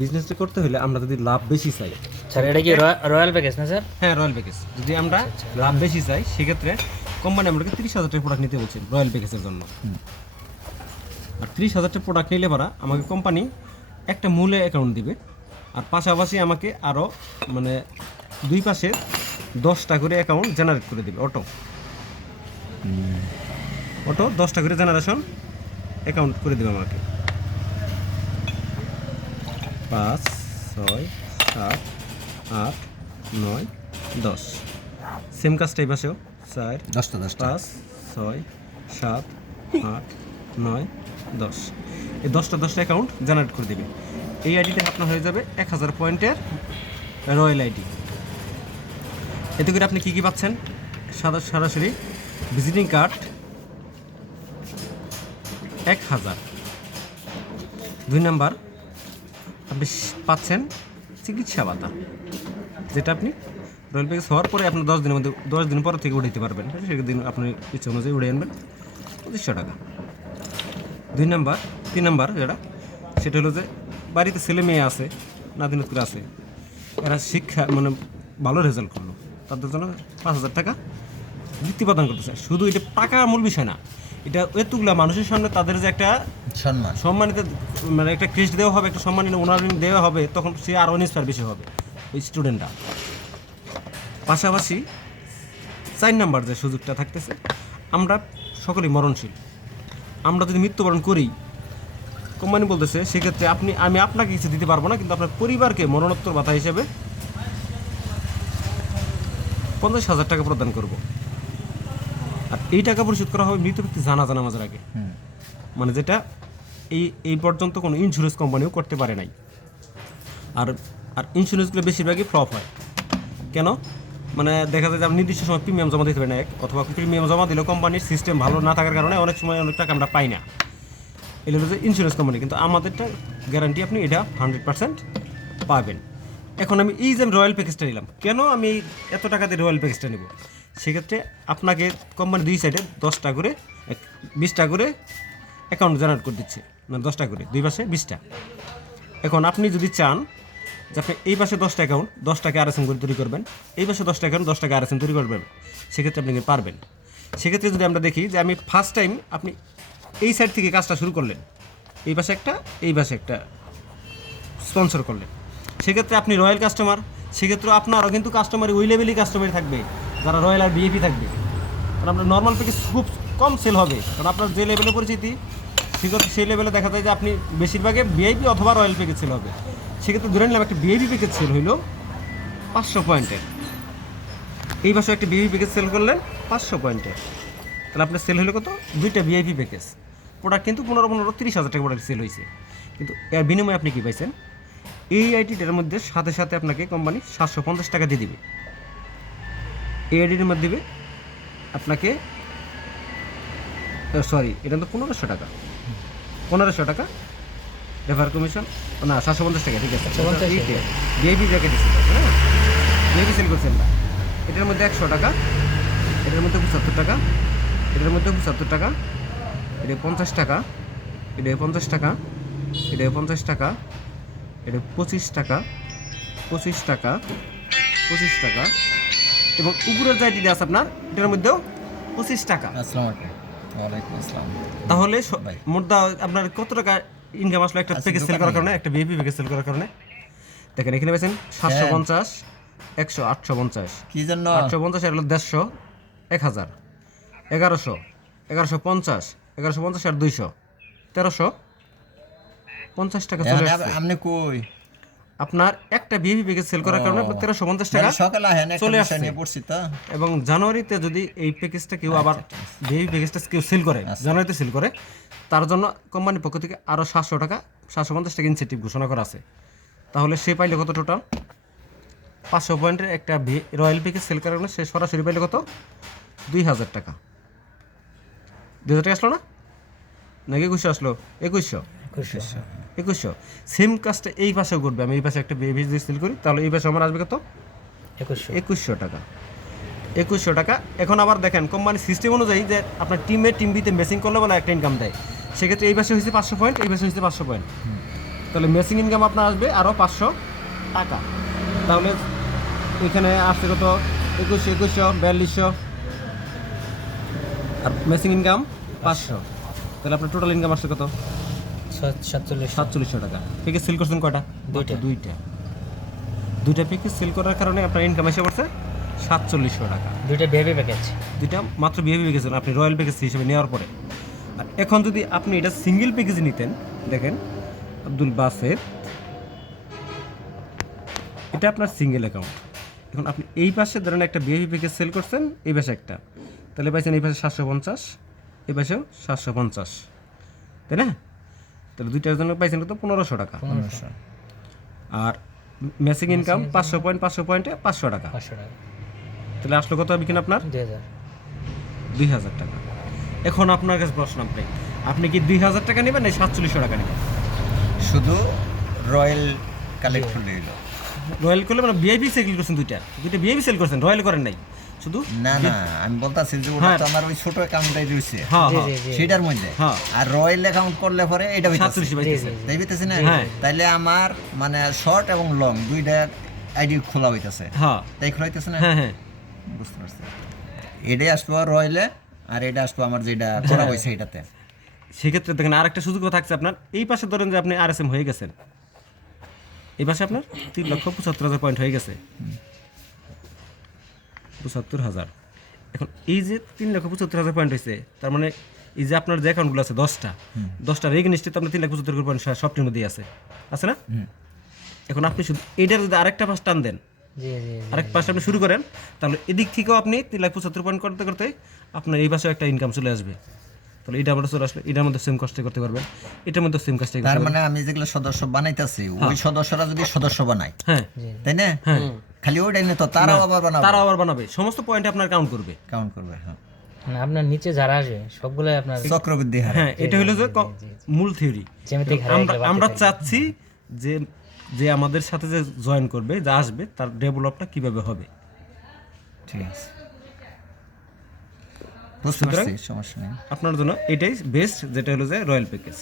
বিজনেসটা করতে হলে আমরা যদি লাভ বেশি চাই, স্যার এটা কি রয়্যাল প্যাকেজ না স্যার? হ্যাঁ রয়্যাল প্যাকেজ, যদি আমরা লাভ বেশি চাই সেক্ষেত্রে কোম্পানি আমাকে 30,000 টাকা প্রোডাক্ট নিতে বলছেন রয়্যাল প্যাকেজের জন্য। আর 30,000 টাকা প্রোডাক্ট নিলে পরা আমাকে কোম্পানি একটা মূলে অ্যাকাউন্ট দিবে, আর পাশাপাশি আমাকে আরও মানে দুই পাশে 10টা করে অ্যাকাউন্ট জেনারেট করে দেবে অটো 10টা করে জেনারেশন অ্যাকাউন্ট করে দেবে আমাকে। 5, 6, 7, 8, 9, 10 সেম কাজটাই পাশেও 4, 10টা 5, 6, 7, 8, 9, 10 এই 10টা অ্যাকাউন্ট জেনারেট করে দেবে। এই আইডিতে আপনার হয়ে যাবে 1000 পয়েন্টের রয়্যাল আইডি। এতে করে আপনি কী কী পাচ্ছেন? সরাসরি ভিজিটিং কার্ড 1000। 2 নাম্বার আপনি পাচ্ছেন চিকিৎসা ভাতা, যেটা আপনি রয়্যাল প্যাকেজ হওয়ার পরে আপনার 10 দিনের মধ্যে 10 দিন পর থেকে উঠাইতে পারবেন। সেদিন আপনি ইচ্ছা অনুযায়ী উড়ে আনবেন 2500 টাকা। 3 নাম্বার যেটা সেটা হলো যে বাড়িতে ছেলে মেয়ে আছে, নাতিনাতকুরা আছে, এরা শিক্ষা মানে ভালো রেজাল্ট করলো, তাদের জন্য 5000 টাকা বৃত্তি প্রদান করতেছে। শুধু এটা টাকার মূল বিষয় না, এটা এতগুলা মানুষের সামনে তাদের যে একটা সম্মানিত মানে একটা ক্রেস্ট দেওয়া হবে, একটা সম্মানিত ওনারিং দেওয়া হবে, তখন সে আরও ইন্সপায়ার বেশি হবে ওই স্টুডেন্টরা। পাশাপাশি 4 নাম্বার যে সুযোগটা থাকতেছে, আমরা সকলেই মরণশীল, আমরা যদি মৃত্যুবরণ করি কোম্পানি বলতেছে সেক্ষেত্রে আমি আপনাকে কিছু দিতে পারবো না, কিন্তু আপনার পরিবারকে মরণোত্তর ভাতা হিসেবে 50,000 টাকা প্রদান করব। আর এই টাকা পরিশোধ করা হবে মৃত ব্যক্তি জানাজা নামাজের আগে, মানে যেটা এই পর্যন্ত কোনো ইন্স্যুরেন্স কোম্পানিও করতে পারে নাই। আর ইন্স্যুরেন্সগুলো বেশিরভাগই ফ্লপ হয়। কেন? মানে দেখা যায় যে আপনি নির্দিষ্ট সময় প্রিমিয়াম জমা দিতে পারেন না, অথবা প্রিমিয়াম জমা দিলেও কোম্পানির সিস্টেম ভালো না থাকার কারণে অনেক সময় অনেক টাকা আমরা পাই না। এটা হলো যে ইন্স্যুরেন্স কোম্পানি, কিন্তু আমাদেরটা গ্যারান্টি আপনি এটা 100% পাবেন। এখন আমি এই যে রয়্যাল প্যাকেজটা নিলাম, কেন আমি এত টাকা দিয়ে রয়্যাল প্যাকেজটা নেব? সেক্ষেত্রে আপনাকে কোম্পানি দুই সাইডে 10টা করে 20টা করে অ্যাকাউন্ট জেনারেট করে দিচ্ছে, মানে 10টা করে, দুই পাশে 20টা। এখন আপনি যদি চান যে আপনি এই পাশে 10টা অ্যাকাউন্ট 10 টাকা আরএসএম করে তৈরি করবেন, এই পাশে 10টা অ্যাকাউন্ট 10 টাকা আরএসএম তৈরি করবেন, সেক্ষেত্রে আপনি পারবেন। সেক্ষেত্রে যদি আমরা দেখি যে আমি ফার্স্ট টাইম আপনি এই সাইড থেকে কাজটা শুরু করলেন, এই পাশে একটা স্পন্সর করলেন, সেক্ষেত্রে আপনি রয়্যাল কাস্টমার, সেক্ষেত্রে আপনারও কিন্তু কাস্টমার ওই লেভেলই কাস্টমারই থাকবে যারা রয়্যাল আর ভিআইপি থাকবে। কারণ আপনার নর্মাল প্যাকেজ খুব কম সেল হবে, কারণ আপনার যে লেভেলে পরিচিতি সেক্ষেত্রে সেই লেভেলে দেখা যায় যে আপনি বেশিরভাগে ভিআইপি অথবা রয়্যাল প্যাকেজ সেল হবে। সেক্ষেত্রে ধরে নিলাম একটা ভিআইপি প্যাকেজ সেল হইল 500 পয়েন্টের, এই পাশে একটা ভিআইপি প্যাকেজ সেল করলেন 500 পয়েন্টের, তাহলে আপনার সেল হলো কত? 2টা ভিআইপি প্যাকেজ প্রোডাক্ট, কিন্তু 15-30,000 টাকা প্রোডাক্ট সেল হয়েছে। কিন্তু এর বিনিময়ে আপনি কী পাইছেন? এই আইডিটার মধ্যে সাথে সাথে আপনাকে কোম্পানি 750 টাকা দিয়ে দিবে। এই আইডির মধ্যে দিবে আপনাকে সরি, এটা তো 1500 টাকা, 1500 টাকা রেফার কমিশন না, 750 টাকা, ঠিক আছে। ভিআইপি প্যাকেজ দিচ্ছেন, হ্যাঁ ভিআইপি সেল করছেন না, এটার মধ্যে 100 টাকা, এটার মধ্যে 75 টাকা, এটার মধ্যে 75 টাকা, এটা 50 টাকা, এটা 50 টাকা, এটা 50 টাকা, এটা 25 টাকা, 25 টাকা, 25 টাকা, এবং উপরের যে আইডিটা আছে আপনার এটার মধ্যেও 25 টাকা। তাহলে মোট আপনার কত টাকা ইনকাম আসলো একটা প্যাকেজ সেল করার কারণে, একটা ভিআইপি প্যাকেজ সেল করার কারণে? দেখেন এখানে পেয়েছেন 750, 100, 850, কি জন্য 850 আর হলো 150, 1000, 1100, 1150, 1150 আর 200, 1350 টাকা চলে আসছে। আপনি কই আপনার একটা ভিআইপি প্যাকেজ সেল করার কারণে আপনার 1350 টাকা সকালে আহেন একটা চলে বিষয় আসছে। নিয়ে পড়ছি তো। এবং জানুয়ারিতে যদি এই প্যাকেজটা কেউ আবার ভিআইপি প্যাকেজটা কেউ সেল করে, জানুয়ারিতে সেল করে, তার জন্য কোম্পানির পক্ষ থেকে আরও 700 টাকা 750 টাকা ইনসেন্টিভ ঘোষণা করা আছে। তাহলে সে পাইলে কত? টোটাল 500 পয়েন্টের একটা রয়্যাল প্যাকেজ সেল করার কারণে সে সরাসরি পাইলে কত? 2000 টাকা। 2000 টাকা আসলো না, নাকি 2100 আসলো? 2100। সেম কাজটা এই পাশেও করবে। আমি এই পাশে একটা ভিআইপি যদি সেল করি, তাহলে এই পাশে আমার আসবে কত? 2100 টাকা। 2100 টাকা। এখন আবার দেখেন কোম্পানির সিস্টেম অনুযায়ী যে আপনার টিম বিতে ম্যাচিং করলে বলে একটা ইনকাম দেয়, সেক্ষেত্রে এই পাশে হয়েছে 500 পয়েন্ট, এই পাশে হয়েছে 500 পয়েন্ট। তাহলে মেসিং ইনকাম আপনার আসবে আরও 500 টাকা। তাহলে এখানে আসছে কত 2100 4200 আর মেসিং ইনকাম 500, তাহলে আপনার টোটাল ইনকাম আসছে কত 4700 টাকা। প্যাকেজ সেল করছেন কয়টা? দুইটা প্যাকেজ সেল করার কারণে আপনার ইনকাম এসে পড়ছে 4700 টাকা। দুইটা বেবি প্যাকেজ। দুইটা মাত্র বিহেভি প্যাকেজ আপনি রয়্যাল প্যাকেজ হিসেবে নেওয়ার পরে। আর এখন যদি আপনি এটা সিঙ্গেল প্যাকেজ নিতেন, দেখেন আব্দুল বাসেত, এটা আপনার সিঙ্গেল অ্যাকাউন্ট। এখন আপনি এই পাশে ধরেন একটা বিহেভি প্যাকেজ সেল করছেন, এই পাশে একটা, তাহলে পাইছেন এই পাশে 750, এই পাশেও 750, তাই না? তাহলে দুইটার জন্য পাইছেন কত 1500 টাকা। 1500 আর মেসিং ইনকাম 500 পয়েন্ট 500 পয়েন্টে 500 টাকা। 500 টাকা। তাহলে আসলো কত হবে কিনা আপনার 2000। 2000 টাকা। এখন আপনার কাছে প্রশ্ন, আপনি কি 2000 টাকা নেবেন না 4700 টাকা নেবেন? শুধু রয়্যাল কালেক্ট করলে হলো। রয়্যাল করলে মানে ভিআইপি সেল করছেন, দুইটা ভিআইপি সেল করছেন, রয়্যাল করেন নাই শুধু। না না, আমি বলতাছি যে ওটা তো আমার ওই ছোট অ্যাকাউন্টটাই রয়েছে হ্যাঁ জি হ্যাঁ জি জি। সেটার মধ্যে। হ্যাঁ। আর রয়্যাল অ্যাকাউন্ট করলে পরে এটা হইতাছে 47 পাইতেছে। তাই হইতাছে না? হ্যাঁ। তাইলে আমার মানে শর্ট এবং লং দুইটা আইডি খোলা হইতাছে। হ্যাঁ তাই খোলা হইতাছে না? হ্যাঁ হ্যাঁ বুঝতে পারছি। এটাই আসবো রয়্যালে, আর এটা আসবো আমার যেটা করা হয়েছে এটাতে। সেক্ষেত্রে দেখেন আরেকটা সুযোগ থাকছে আপনার। এই পাশে ধরেন যে আপনি আরএসএম হয়ে গেছেন, এই পাশে আপনার 3,75,000 পয়েন্ট হয়ে গেছে, 75,000। এখন এই যে 3,75,000 পয়েন্ট হয়েছে, তার মানে এই যে আপনার যে অ্যাকাউন্টগুলো আছে 10টা রেগনিস্টে তো আপনার 3,75,000 পয়েন্ট সবটির মধ্যেই আছে না? এখন আপনি শুধু এটার যদি আরেকটা পাশ টান দেন, জি জি জি। আরেক পাশে আপনি শুরু করেন, তাহলে এদিক থেকেও আপনি 3,75,000 পয়েন্ট করতে করতে আপনার এই পাশেও একটা ইনকাম চলে আসবে। তাহলে এটা আমরা চলে আসলে এটার মধ্যে সেম কাজটাই করতে পারবেন, এটার মধ্যে সেম কাজটাই করতে তার পারবেন। মানে আমি যেগুলো সদস্য বানাইতেছি ওই সদস্যরা যদি সদস্য বানায়, হ্যাঁ তাই না? খালি ওইটাই না তো, তারাও আবার বানাবে, তারাও আবার বানাবে, সমস্ত পয়েন্ট আপনার কাউন্ট করবে। কাউন্ট করবে। হ্যাঁ, মানে আপনার নিচে যারা আসবে সবগুলাই আপনার চক্রবৃদ্ধি হার। হ্যাঁ, এটা হলো যে মূল থিওরি। জ্যামিতিক হারে আমরা চাচ্ছি যে যে আমাদের সাথে যে জয়েন করবে, যা আসবে, তার ডেভেলপটা কিভাবে হবে। ঠিক আছে, বুঝতে পারছি, সমস্যা নেই। আপনার জন্য এটাই বেস্ট, যেটা হলো যে রয়্যাল প্যাকেজ।